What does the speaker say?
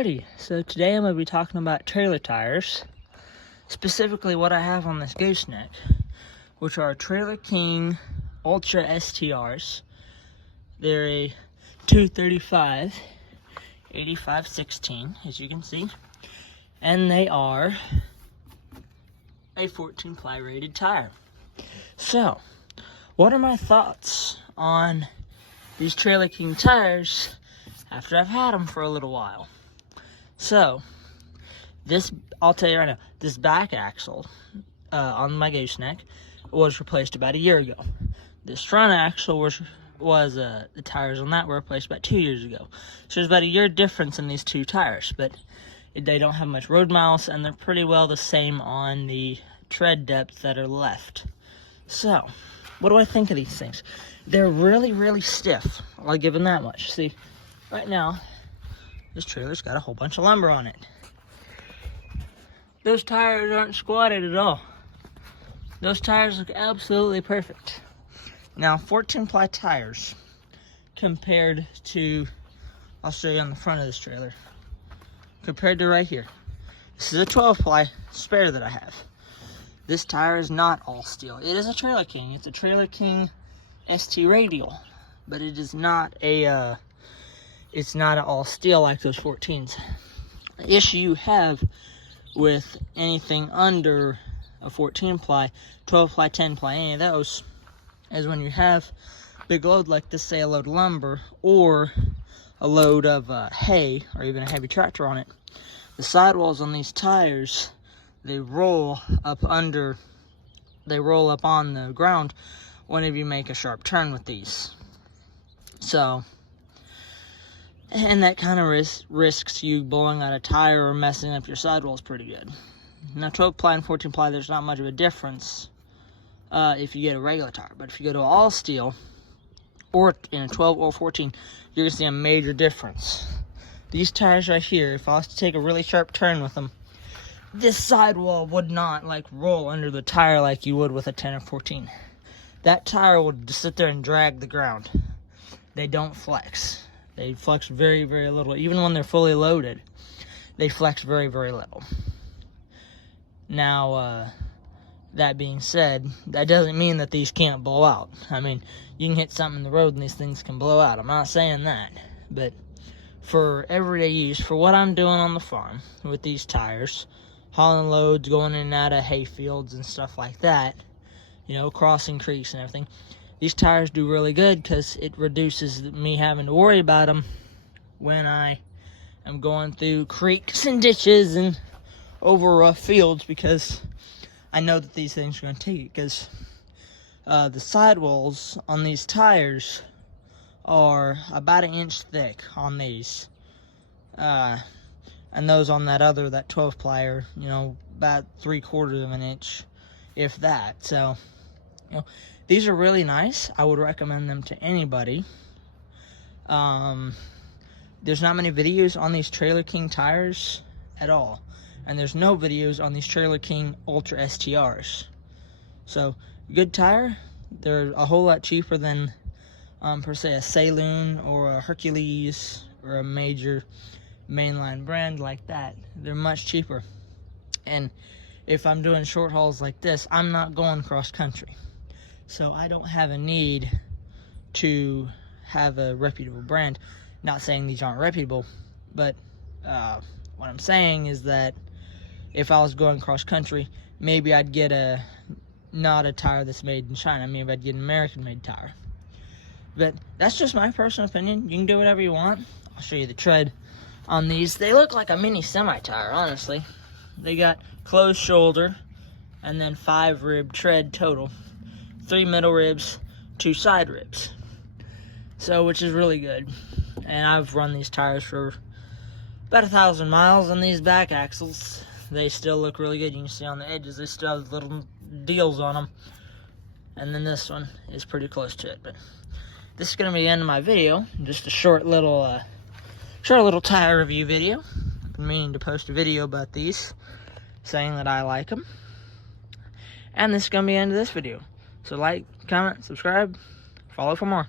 Alrighty, so today I'm going to be talking about trailer tires, specifically what I have on this gooseneck, which are Trailer King Ultra STRs. They're a 235 85/16, as you can see, and they are a 14 ply rated tire. So, what are my thoughts on these Trailer King tires after I've had them for a little while? So, I'll tell you right now, this back axle on my gooseneck was replaced about a year ago. This front axle the tires on that were replaced about 2 years ago. So there's about a year difference in these two tires, but they don't have much road miles, and they're pretty well the same on the tread depth that are left. So, what do I think of these things? They're really, really stiff. I'll give them that much. See, right now, this trailer's got a whole bunch of lumber on it. Those tires aren't squatted at all. Those tires look absolutely perfect. Now, 14 ply tires compared to, I'll show you on the front of this trailer, compared to right here. This is a 12 ply spare that I have. This tire is not all steel. It is a Trailer King. It's a Trailer King ST radial, but it is not a it's not an all steel like those 14s. The issue you have with anything under a 14 ply, 12 ply, 10 ply, any of those, is when you have big load like this, say a load of lumber or a load of hay or even a heavy tractor on it, the sidewalls on these tires, they roll up on the ground whenever you make a sharp turn with these. So, and that kind of risks you blowing out a tire or messing up your sidewalls pretty good. Now, 12 ply and 14 ply, there's not much of a difference if you get a regular tire. But if you go to all steel, or in a 12 or 14, you're going to see a major difference. These tires right here, if I was to take a really sharp turn with them, this sidewall would not roll under the tire like you would with a 10 or 14. That tire will just sit there and drag the ground. They don't flex. They flex very, very little. Even when they're fully loaded, they flex very, very little. Now, that being said, that doesn't mean that these can't blow out. I mean, you can hit something in the road and these things can blow out. I'm not saying that. But for everyday use, for what I'm doing on the farm with these tires, hauling loads, going in and out of hay fields and stuff like that, you know, crossing creeks and everything, these tires do really good because it reduces me having to worry about them when I am going through creeks and ditches and over rough fields, because I know that these things are going to take it, because the sidewalls on these tires are about 1 inch thick on these. And those on that 12 ply are, you know, about 3/4 of an inch, if that. So, you know, these are really nice. I would recommend them to anybody. There's not many videos on these Trailer King tires at all. And there's no videos on these Trailer King Ultra STRs. So, good tire. They're a whole lot cheaper than, per se, a Saloon or a Hercules or a major mainline brand like that. They're much cheaper. And if I'm doing short hauls like this, I'm not going cross country. So I don't have a need to have a reputable brand. Not saying these aren't reputable, but what I'm saying is that if I was going cross country, maybe I'd get not a tire that's made in China. Maybe I'd get an American-made tire. But that's just my personal opinion. You can do whatever you want. I'll show you the tread on these. They look like a mini semi-tire, honestly. They got closed shoulder and then 5 rib tread total. 3 middle ribs, 2 side ribs. So, which is really good. And I've run these tires for about 1,000 miles on these back axles. They still look really good. You can see on the edges, they still have little deals on them. And then this one is pretty close to it. But this is going to be the end of my video. Just a short little tire review video. I've been meaning to post a video about these, saying that I like them. And this is going to be the end of this video. So like, comment, subscribe, follow for more.